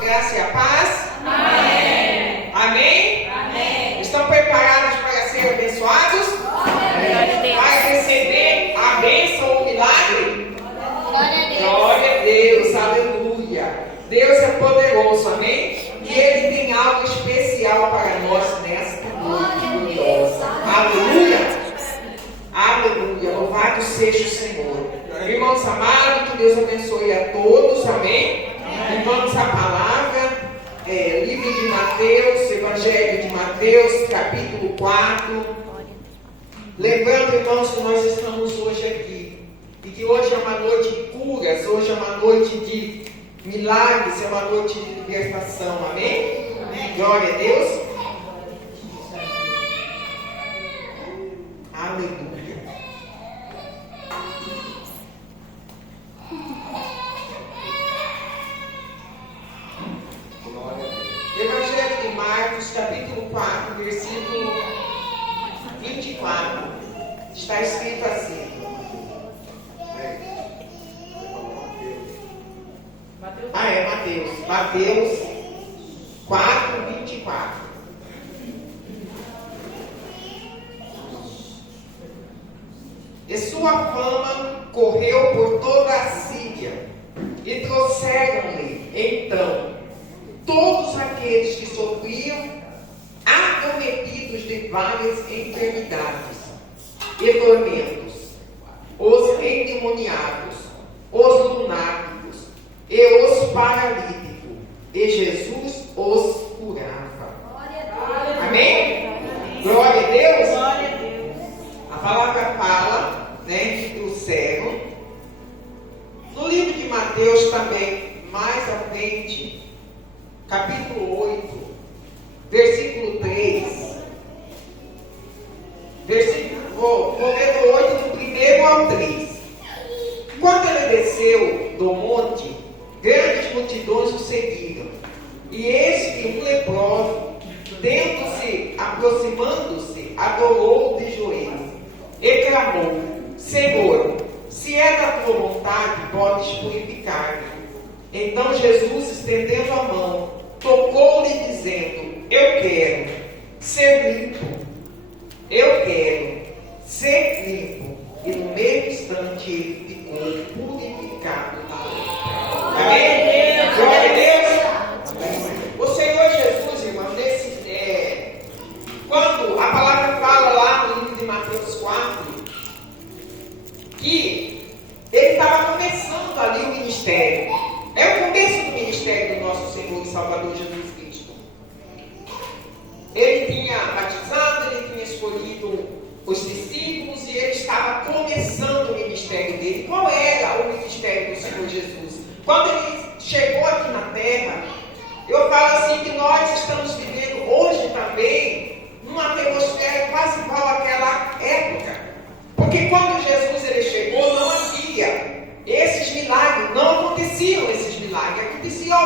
Graça e a paz. Amém. Amém? Amém. Estão preparados para ser abençoados? Amém. Para receber a bênção ou o milagre? Glória a Deus. Glória a Deus, aleluia. Deus é poderoso, amém? E Ele tem algo especial para nós nesta noite gloriosa. Aleluia. Aleluia. Louvado seja o Senhor. Irmãos amados, que Deus abençoe a todos, amém? E vamos à palavra, livro de Mateus, Evangelho de Mateus, capítulo 4. Lembrando, irmãos, que nós estamos hoje aqui, e que hoje é uma noite de curas, hoje é uma noite de milagres, é uma noite de libertação, amém? Amém. Glória a Deus. Aleluia. Evangelho de Marcos, capítulo 4, versículo 24. Está escrito assim. Mateus. Mateus 4, 24. E sua fama correu por toda a Síria, e trouxeram-lhe, então, todos aqueles que sofriam, acometidos de várias enfermidades e tormentos, os endemoniados, os lunáticos e os paralíticos, e Jesus os curava. Amém? Glória a Deus. Glória a Deus. A palavra fala, que trouxeram. No livro de Mateus também, mais à frente, capítulo 8, versículo 3. Vou ler do 8, do 1 ao 3. Quando ele desceu do monte, grandes multidões o seguiram. E eis que um leproso, aproximando-se, adorou de joelhos e clamou: Senhor, se é da tua vontade, podes purificar-me. Então Jesus, estendendo a mão, tocou-lhe, dizendo: Eu quero ser limpo. Eu quero ser limpo. E no mesmo instante ele ficou purificado. Amém? Glória a Deus. O Senhor Jesus, irmão, quando a palavra fala lá no livro de Mateus 4, que ele estava começando ali o ministério. É o começo do ministério do nosso Senhor e Salvador Jesus Cristo. Ele tinha batizado, ele tinha escolhido os discípulos e ele estava começando o ministério dele. Qual era o ministério do Senhor Jesus? Quando ele chegou aqui na terra, eu falo assim que nós estamos vivendo hoje também numa atmosfera quase igual àquela época. Porque quando Jesus ele chegou, não havia esses milagres, não aconteciam esses milagres. Aconteciam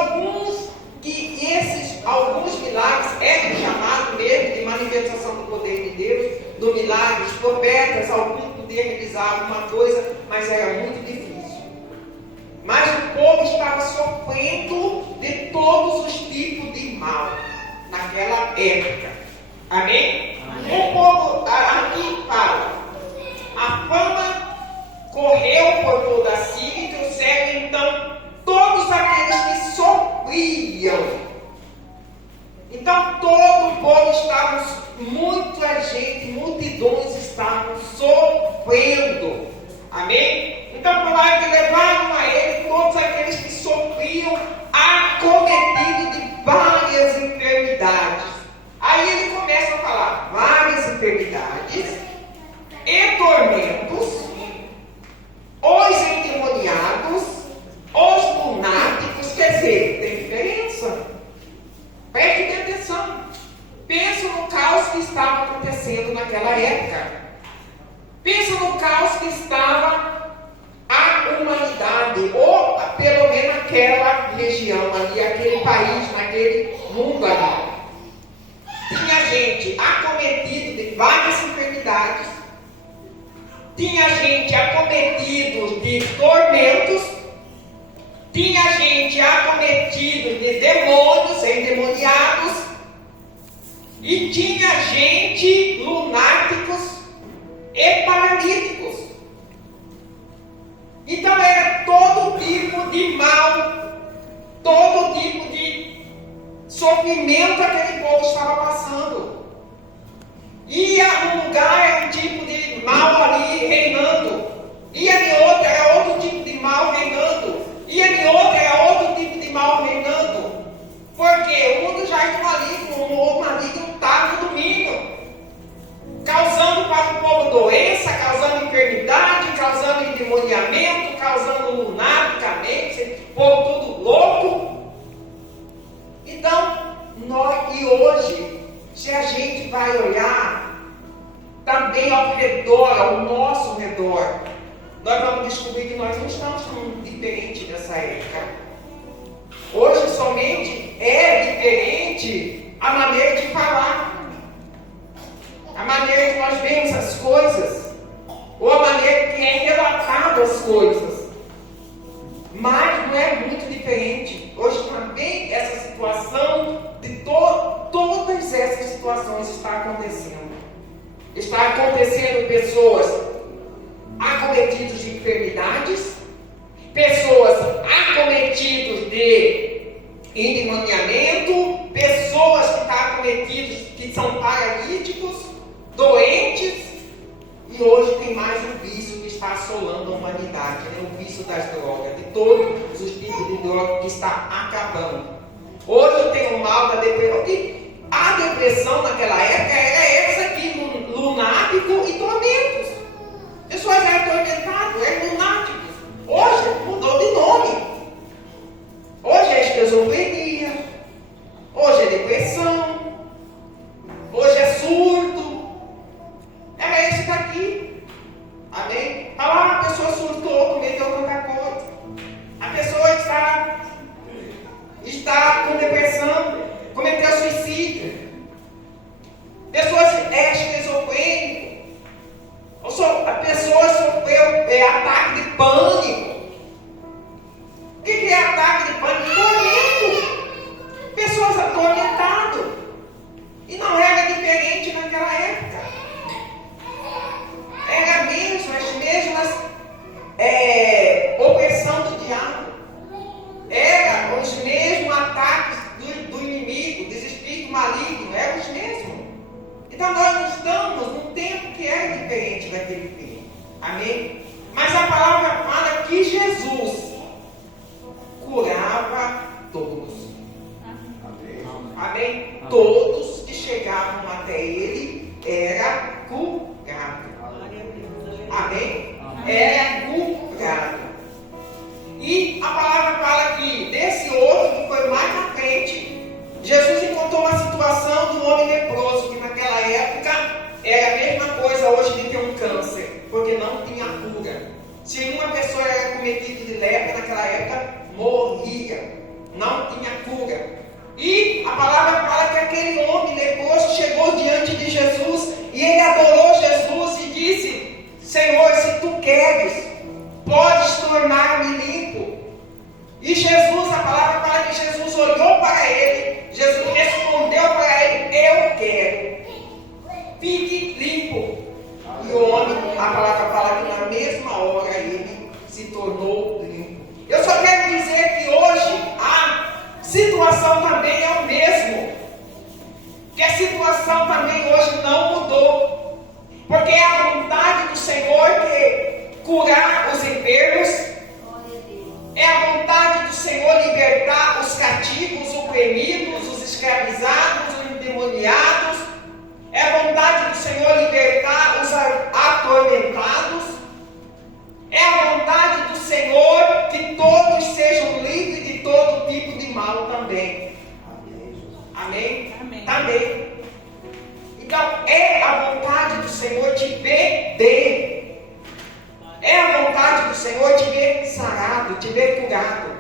alguns milagres eram chamados mesmo de manifestação do poder de Deus, do milagre, os profetas, alguns podiam realizar alguma coisa, mas era muito difícil. Mas o povo estava sofrendo de todos os tipos de mal naquela época. Amém? Amém. O povo, aqui fala, a fama correu por toda a Síria e trouxeram então todos aqueles que sofriam. Então todo o povo estava, muita gente, multidões estavam sofrendo. Amém? Então por lá que levaram a ele todos aqueles que sofriam, acometidos de várias enfermidades. Aí ele começa a falar várias enfermidades e tormentos, os endemoniados, os lunáticos. Quer dizer, tem diferença. Prestem atenção. Pensa no caos que estava acontecendo naquela época. Pensa no caos que estava a humanidade, ou pelo menos aquela região ali, aquele país, naquele mundo ali. Tinha gente acometida de várias enfermidades, tinha gente acometido de tormentos, tinha gente acometido de e tinha gente lunáticos e paralíticos. Então era todo tipo de mal, todo tipo de sofrimento que aquele povo estava passando. Ia num lugar, era um tipo de mal ali reinando. Ia em outro, era outro tipo de mal reinando. Ia em outro, era outro tipo de mal reinando. Porque o mundo já está ali com o maligno está no domínio, causando para o povo doença, causando enfermidade, causando endemoniamento, causando lunaticamente, o povo tudo louco. Então, e hoje, se a gente vai olhar também ao redor, ao nosso redor, nós vamos descobrir que nós não estamos tão diferente dessa época. Hoje somente é diferente a maneira de falar, a maneira que nós vemos as coisas, ou a maneira que é relatado as coisas. Mas não é muito diferente. Hoje também essa situação de todas essas situações está acontecendo. Está acontecendo pessoas acometidas de enfermidades, pessoas acometidas de endemoniamento, pessoas que estão acometidas, que são paralíticos, doentes, e hoje tem mais um vício que está assolando a humanidade, né? O vício das drogas, de todos os tipos de drogas que está acabando. Hoje tem o mal da depressão, e a depressão naquela época era essa aqui, lunático e tormentos. Pessoas eram atormentadas, eram lunáticos. Hoje mudou de nome. Hoje é esquizofrenia, hoje é depressão, hoje é surdo. Era esse daqui. Amém? A pessoa surtou, cometeu tanta coisa. A pessoa está com depressão, cometeu suicídio. Pessoas esquizofrênicas. A pessoa sofreu ataque de pânico. O que é ataque de pânico? Tormento. Pessoas atormentadas. E não era diferente naquela época. Era mesmo as mesmas opressão do diabo. Era os mesmos ataques do inimigo, dos espíritos malignos. Eram os mesmos. Então nós não estamos num tempo que era diferente daquele tempo. Amém? Mas a palavra fala que Jesus curava todos. Amém? Todos que chegavam até ele era curado. Amém? Era curado. E a palavra fala que desse outro que foi mais na frente, Jesus encontrou uma situação do homem leproso, que naquela época era a mesma coisa hoje de ter um câncer, porque não tinha cura. Se uma pessoa era cometida de lepra naquela época, morria, não tinha cura. E a palavra fala que aquele homem leproso chegou diante de Jesus e ele adorou Jesus e disse: Senhor, se tu queres, podes tornar-me limpo. E Jesus, a palavra fala que Jesus olhou para ele, Jesus respondeu para ele: eu quero, fique limpo. E o homem, a palavra fala que na mesma hora ele se tornou limpo. Eu só quero dizer que hoje a situação também é o mesmo, que a situação também hoje não mudou, porque é a vontade do Senhor que curar os enfermos, é a vontade do Senhor libertar os cativos, os oprimidos, os escravizados, os endemoniados, é a vontade do Senhor libertar os atormentados, é a vontade do Senhor que todos sejam livres de todo tipo de mal também. Amém? Amém? Também. Então, é a vontade do Senhor te ver bem. É a vontade do Senhor te ver sarado, te ver curado.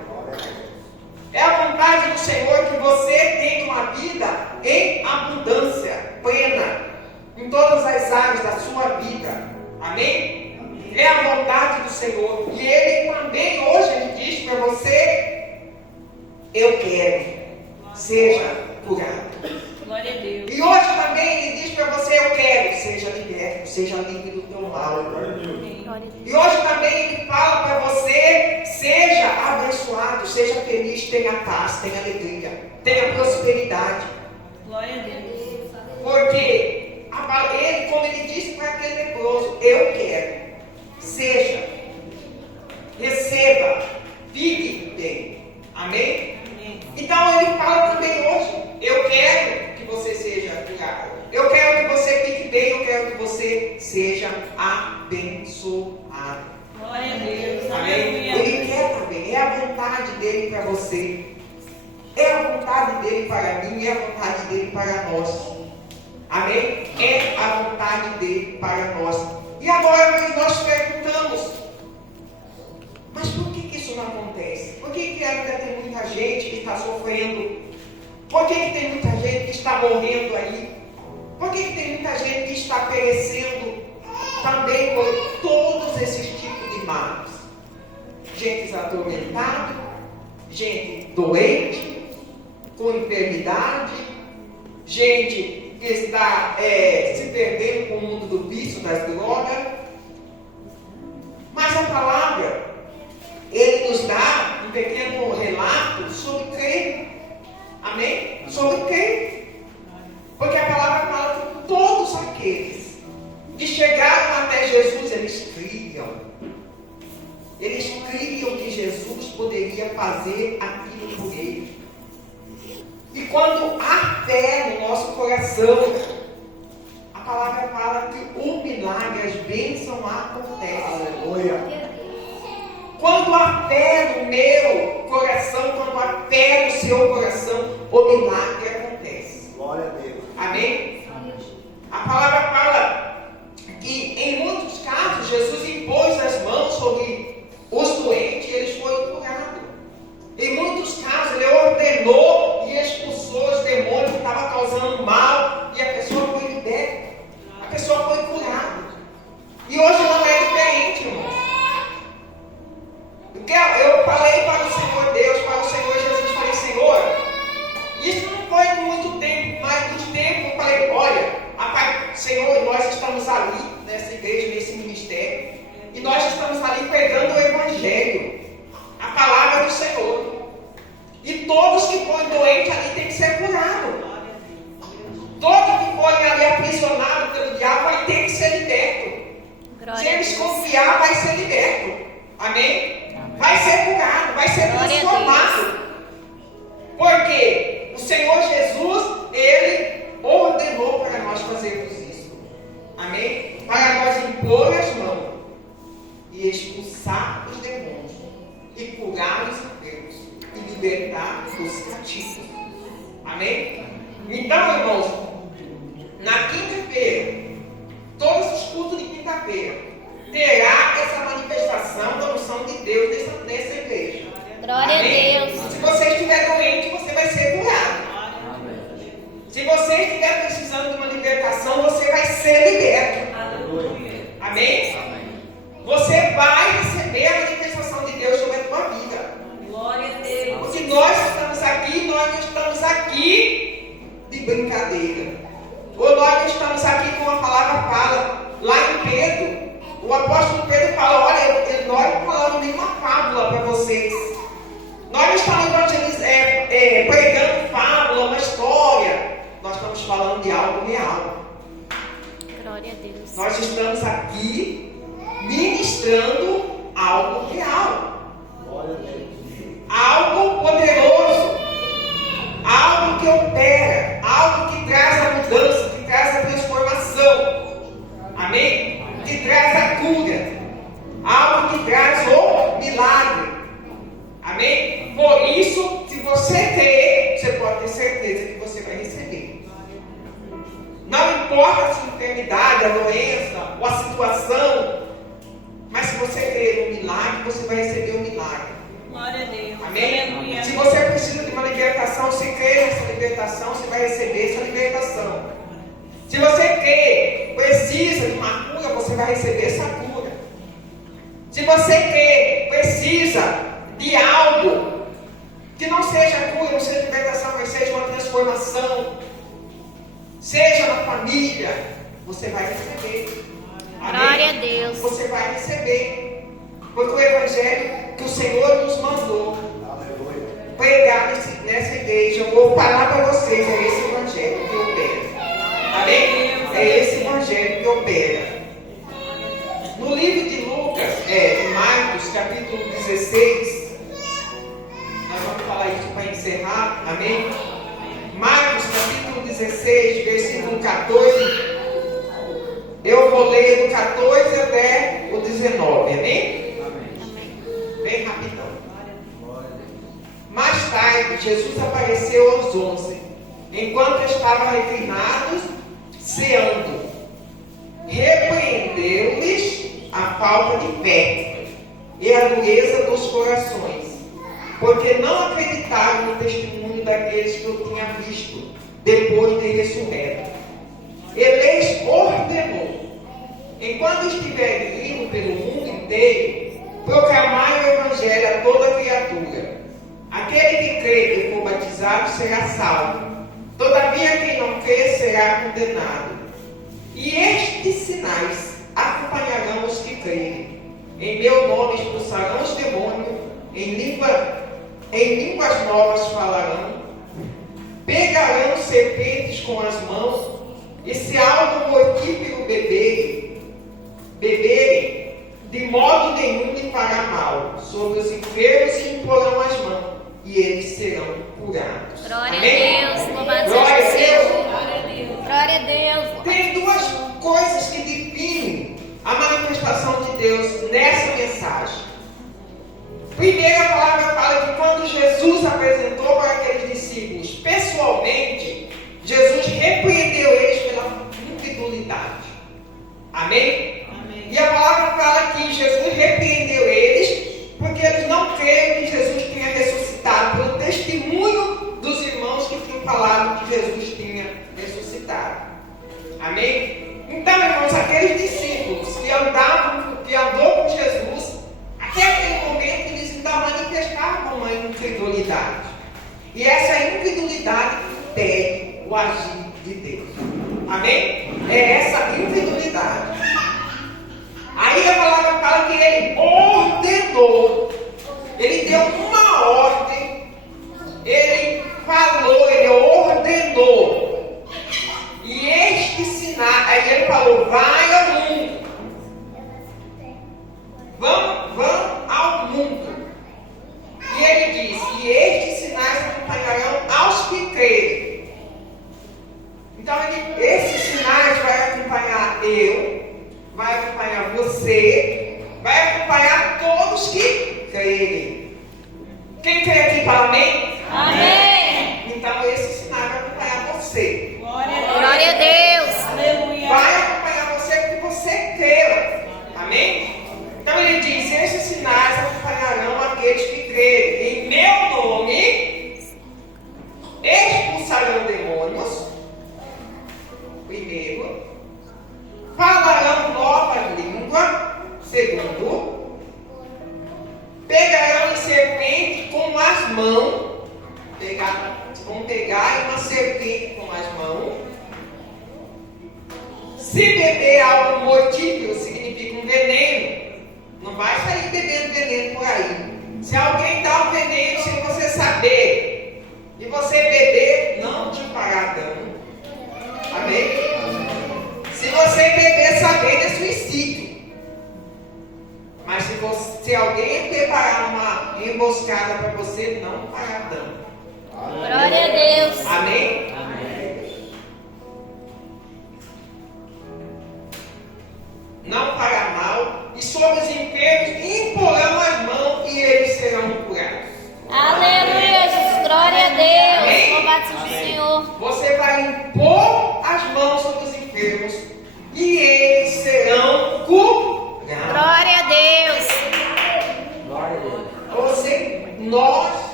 É a vontade do Senhor que você tenha uma vida em abundância, plena, em todas as áreas da sua vida. Amém? É a vontade do Senhor. E Ele também, hoje, Ele diz para você: eu quero, seja curado. Glória a Deus. E hoje também Ele diz para você: eu quero, seja liberto, seja livre do teu mal. Glória a Deus. E hoje também Ele fala para você: seja abençoado, seja feliz, tenha paz, tenha alegria, tenha prosperidade. Glória a Deus. Porque Ele, como Ele disse para aquele leproso: eu quero, seja, receba, fique bem. Amém? Amém. Então Ele fala também hoje: eu quero que você seja curado, eu quero que você fique bem, eu quero que você seja abençoado. Glória a Deus. Amém? Aleluia. Ele quer também, é a vontade dele para você, é a vontade dele para mim, é a vontade dele para nós. Amém? É a vontade dele para nós. E agora nós perguntamos: mas por que isso não acontece? Por que ainda tem muita gente que está sofrendo? Por que tem muita gente que está morrendo aí? Por que tem muita gente que está perecendo também por todos esses tipos de males? Gente atormentada, gente doente, com enfermidade, gente que está se perdendo com o mundo do vício, das drogas. Mas a palavra, Ele nos dá um pequeno relato sobre crer. Amém? Sobre crer. Porque a palavra fala que todos aqueles que chegaram até Jesus, eles criam. Eles criam que Jesus poderia fazer aquilo por eles. E quando há fé no nosso coração, a palavra fala que o milagre, as bênçãos acontecem. Aleluia. Quando há fé no meu coração, quando há fé no seu coração, o milagre acontece. Glória a Deus. Amém? A palavra fala que em muitos casos Jesus impôs as mãos sobre os doentes e eles foram curados. Em muitos casos Ele ordenou e expulsou os demônios que estavam causando mal e a pessoa foi liberta. A pessoa foi curada. E hoje não é diferente, irmãos. Eu falei para o Senhor Deus, para o Senhor Jesus, falei: Senhor, isso não foi de muito tempo, mas dos tempos eu falei: olha, Senhor, nós estamos ali, nessa igreja, nesse ministério, e nós estamos ali pregando o Evangelho, a palavra do Senhor. E todos que forem doentes ali têm que ser curados. Todos que forem ali aprisionados pelo diabo vai ter que ser liberto. Se eles confiar, vai ser liberto. Amém? Vai ser curado, vai ser transformado. Porque o Senhor Jesus, Ele ordenou para nós fazermos isso. Amém? Para nós impor as mãos e expulsar os demônios e curar os enfermos e libertar os cativos. Amém? Então, irmãos, na quinta-feira, todos os cultos de quinta-feira, terá essa manifestação da unção de Deus nessa igreja. Glória Amém? a Deus. Se você estiver doente, você vai ser curado. Se você estiver precisando de uma libertação, você vai ser liberto. Amém? Você vai receber a manifestação de Deus sobre a tua vida. Glória a Deus. Porque nós não estamos aqui de brincadeira. Ou nós não estamos aqui como a palavra fala. Lá em Pedro, o apóstolo Pedro fala: olha, nós não falamos nenhuma fábula para vocês. Nós não estamos pregando fábula, uma história. Nós estamos falando de algo real. Glória a Deus. Nós estamos aqui ministrando algo real. Glória a Deus. Algo poderoso. Algo que opera. Algo que traz a mudança, que traz a transformação. Amém? Que traz a cura. Algo que traz o milagre. Amém? Por isso, se você crê, você pode ter certeza que você vai receber. Não importa se a enfermidade, a doença ou a situação, mas se você crer no milagre, você vai receber o milagre. Glória a Deus. Amém? Aleluia. Se você precisa de uma libertação, se crer nessa libertação, você vai receber essa libertação. Se você crê, precisa de uma cura, você vai receber essa cura. Se você crê, precisa de algo que não seja cura, não seja libertação, mas seja uma transformação, seja na família, você vai receber. Amém? Glória a Deus. Você vai receber. Porque o Evangelho que o Senhor nos mandou pregar nessa igreja, eu vou falar para vocês, é esse Evangelho que opera. Amém? É esse Evangelho que opera. No livro de Lucas, de Marcos, capítulo 16, nós vamos falar isso para encerrar, amém? Marcos, capítulo 16, versículo 14, eu vou ler do 14 até o 19, amém? Bem rapidão. Mais tarde, Jesus apareceu aos 11, enquanto estavam reclinados, ceando. Repreendeu-lhes a falta de fé e a dureza dos corações, porque não acreditaram no testemunho daqueles que eu tinha visto depois de ressurreto. Ele lhes ordenou, enquanto estiverem indo pelo mundo inteiro, proclamai o Evangelho a toda criatura. Aquele que crer e for batizado será salvo, todavia quem não crer será condenado. E estes sinais acompanharão os que crerem. Em meu nome expulsarão os demônios, em línguas novas falarão, pegarão serpentes com as mãos, e se algo mortífero beberem, de modo nenhum lhe fará mal. Sobre os enfermos se imporão as mãos, e eles serão curados. Glória Amém? a Deus. Louvado Glória seja o a Senhor. Deus. Glória a Deus. Tem duas coisas que definem a manifestação de Deus nessa mensagem. Primeiro, a palavra fala que quando Jesus apresentou para aqueles discípulos pessoalmente, Jesus repreendeu eles pela incredulidade. Amém? Amém? E a palavra fala que Jesus repreendeu eles porque eles não creram que Jesus tinha ressuscitado, pelo testemunho dos irmãos que tinham falado que Jesus tinha ressuscitado. Amém? Então, irmãos, aqueles discípulos que andou com Jesus, até aquele momento eles ainda manifestavam uma incredulidade. E essa incredulidade impede o agir de Deus. Amém? É essa incredulidade. Aí a palavra fala que ele ordenou, ele deu uma ordem, ele falou, ele ordenou. E este sinal, aí ele falou, vai ao mundo. Vão ao mundo. E ele diz, e estes sinais acompanharão aos que crerem. Então, esses sinais vai acompanhar vai acompanhar você, vai acompanhar todos que crerem. Quem crê aqui fala amém? Amém. Então, esse sinal vai acompanhar você. Glória a Deus. Aleluia. Vai acompanhar você porque você creu. Amém? Então ele diz, esses sinais acompanharão aqueles que crerem. Em meu nome expulsarão demônios. Primeiro, falarão novas línguas. Segundo, pegarão em serpente com as mãos. Vão pegar uma serpente com as mãos. Se beber algo mortífero, significa um veneno. Não vai sair bebendo veneno por aí. Se alguém dá um veneno sem você saber e você beber, não te fará dano. Amém? Se você beber sabendo, é suicídio. Mas se alguém preparar uma emboscada para você, não fará dano. Glória a Deus. Amém? Não fará mal, e sobre os enfermos imporão as mãos e eles serão curados. Aleluia, Jesus. Glória a Deus. Amém? Louvado seja o Senhor. Você vai impor as mãos sobre os enfermos e eles serão curados. Glória a Deus. Glória a Deus.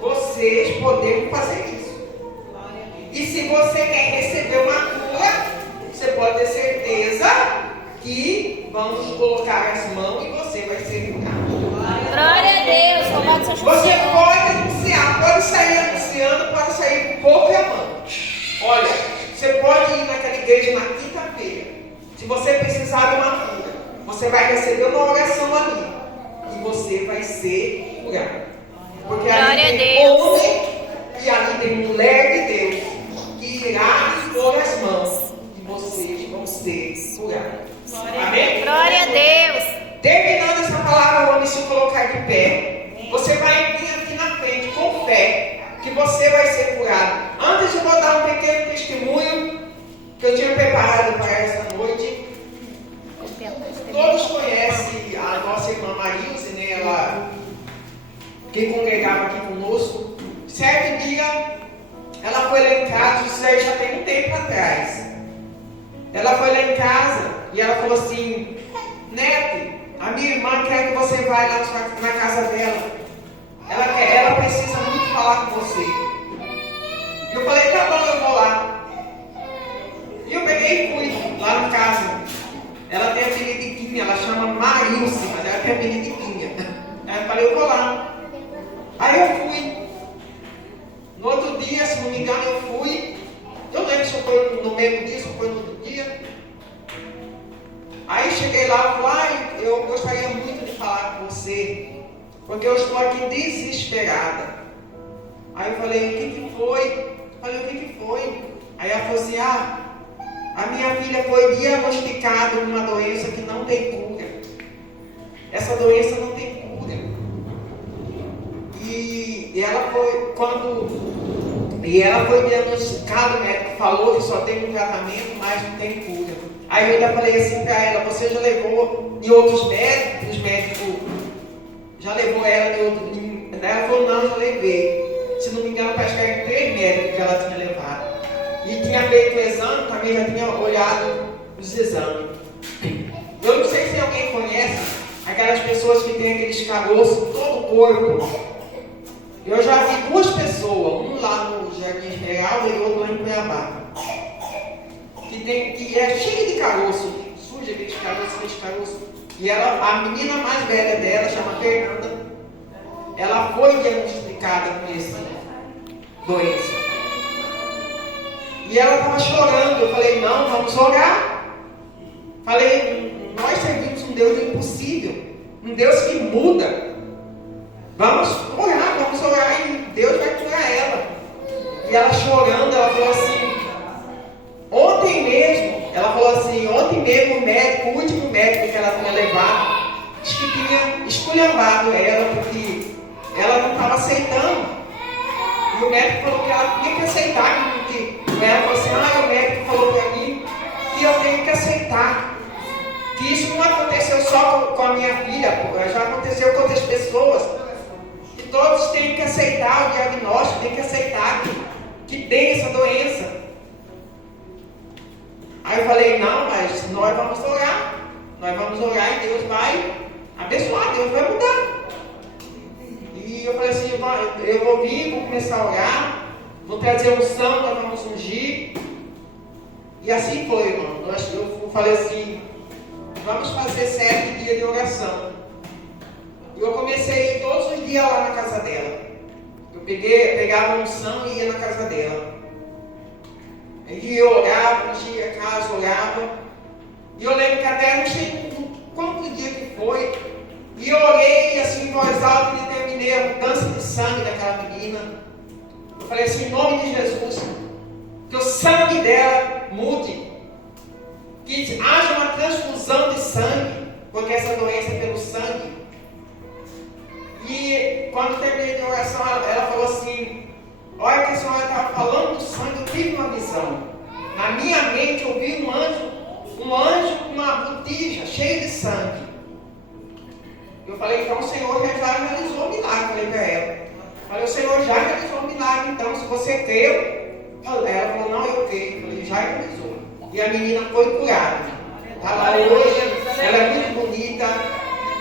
Vocês podemos fazer isso. E se você quer receber uma cura, você pode ter certeza que vamos colocar as mãos e você vai ser curado. Glória a Deus. Louvado seja o Você Senhor. pode anunciar, pode sair anunciando, pode sair proclamando. Olha, você pode ir naquela Você vai receber uma oração ali. E você vai ser curado. Porque ali tem homem e ali tem mulher de Deus que irá expor as mãos. E vocês vão ser curados. Amém? Glória a Deus. Terminando essa palavra, vamos se colocar de pé. Você vai vir aqui na frente com fé, que você vai ser curado. Antes eu vou dar um pequeno testemunho que eu tinha preparado para essa noite. Todos conhecem a nossa irmã Marilze, né? Ela que congregava aqui conosco. Certo dia, ela foi lá em casa, isso aí já tem um tempo atrás. Ela foi lá em casa e ela falou assim: Neto, a minha irmã quer que você vá lá na casa dela. Ela precisa muito falar com você. E eu falei: tá bom, eu vou lá. E eu peguei e fui lá na casa. Ela tem apelido de Quinha, ela chama Marilce, mas ela tem apelido de Quinha. Aí eu falei: eu vou lá. Aí eu fui. No outro dia, se não me engano, eu fui. Eu lembro se foi no mesmo dia, se foi no outro dia. Aí cheguei lá e falei: eu gostaria muito de falar com você, porque eu estou aqui desesperada. Aí eu falei: o que foi? Eu falei: o que foi? Aí ela falou assim: a minha filha foi diagnosticada com uma doença que não tem cura. Essa doença não tem cura. E ela foi diagnosticada, o médico falou que só tem um tratamento, mas não tem cura. Aí eu ainda falei assim para ela: você já levou em outros médicos? Os médicos já levou ela em outro. Ela falou: não, já levei. Se não me engano, parece que eram 3 médicos que ela tinha levado. E tinha feito o exame, também já tinha olhado os exames. Eu não sei se alguém conhece aquelas pessoas que têm aqueles caroços em todo o corpo. Eu já vi 2 pessoas, um lá no Jardim Esmeralda e outro lá em Cuiabá, que é cheio de caroço, suja aqueles caroços. E a menina mais velha dela, chama Fernanda, ela foi diagnosticada com essa doença. E ela estava chorando. Eu falei: não, vamos orar. Falei: nós servimos um Deus impossível, um Deus que muda. Vamos orar e Deus vai curar ela. E ela chorando, ela falou assim: ontem mesmo o médico, o último médico que ela tinha levado, disse que tinha esculhambado ela, porque ela não estava aceitando. E o médico falou que ela tinha que aceitar. Ela falou assim: o médico falou para mim que eu tenho que aceitar. Que isso não aconteceu só com a minha filha, já aconteceu com outras pessoas. Que todos têm que aceitar o diagnóstico, têm que aceitar que tem essa doença. Aí eu falei: não, mas nós vamos orar. Nós vamos orar e Deus vai abençoar, Deus vai mudar. E eu falei assim: eu vou vir, vou começar a orar, vou trazer unção, nós vamos ungir. E assim foi, irmão. Eu falei assim: vamos fazer 7 dias de oração. E eu comecei a ir todos os dias lá na casa dela. Eu pegava unção e ia na casa dela. E eu orava, enchia a casa, orava. E eu lembro que até não sei quanto dia que foi. E eu orei assim em voz alta e determinei a mudança de sangue daquela menina. Eu falei assim: em nome de Jesus, que o sangue dela mude. Que haja uma transfusão de sangue, porque essa doença é pelo sangue. E quando terminei de oração, ela falou assim: olha que a senhora estava falando do sangue, eu tive uma visão. Na minha mente eu vi um anjo com uma botija cheia de sangue. Eu falei: então o Senhor já realizou o milagre. Falei para ela. Falei: o Senhor já realizou o milagre, então se você creu. Ela falou: não, eu creio. Eu falei: já realizou. E a menina foi curada. Está lá hoje, ela é muito bonita.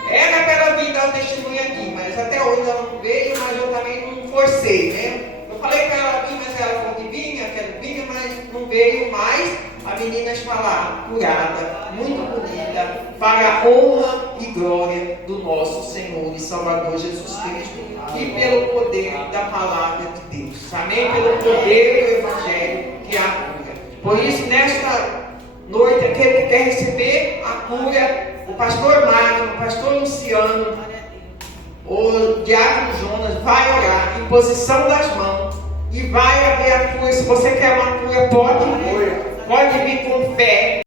Era para ela vir dar o testemunho aqui, mas até hoje ela não veio, mas eu também não forcei, né? Eu falei para ela vir, mas ela falou que vinha, mas não veio mais. A menina está lá, curada, muito bonita, para a honra e glória do nosso Senhor e Salvador Jesus Cristo, e pelo poder da palavra de Deus. Amém? Pelo poder do Evangelho que há cura. Por isso, noite, aquele que quer receber a cura, o pastor Magno, o pastor Luciano, o diácono Jonas vai orar, imposição das mãos, e vai haver a cura. Se você quer uma cura, pode vir com fé.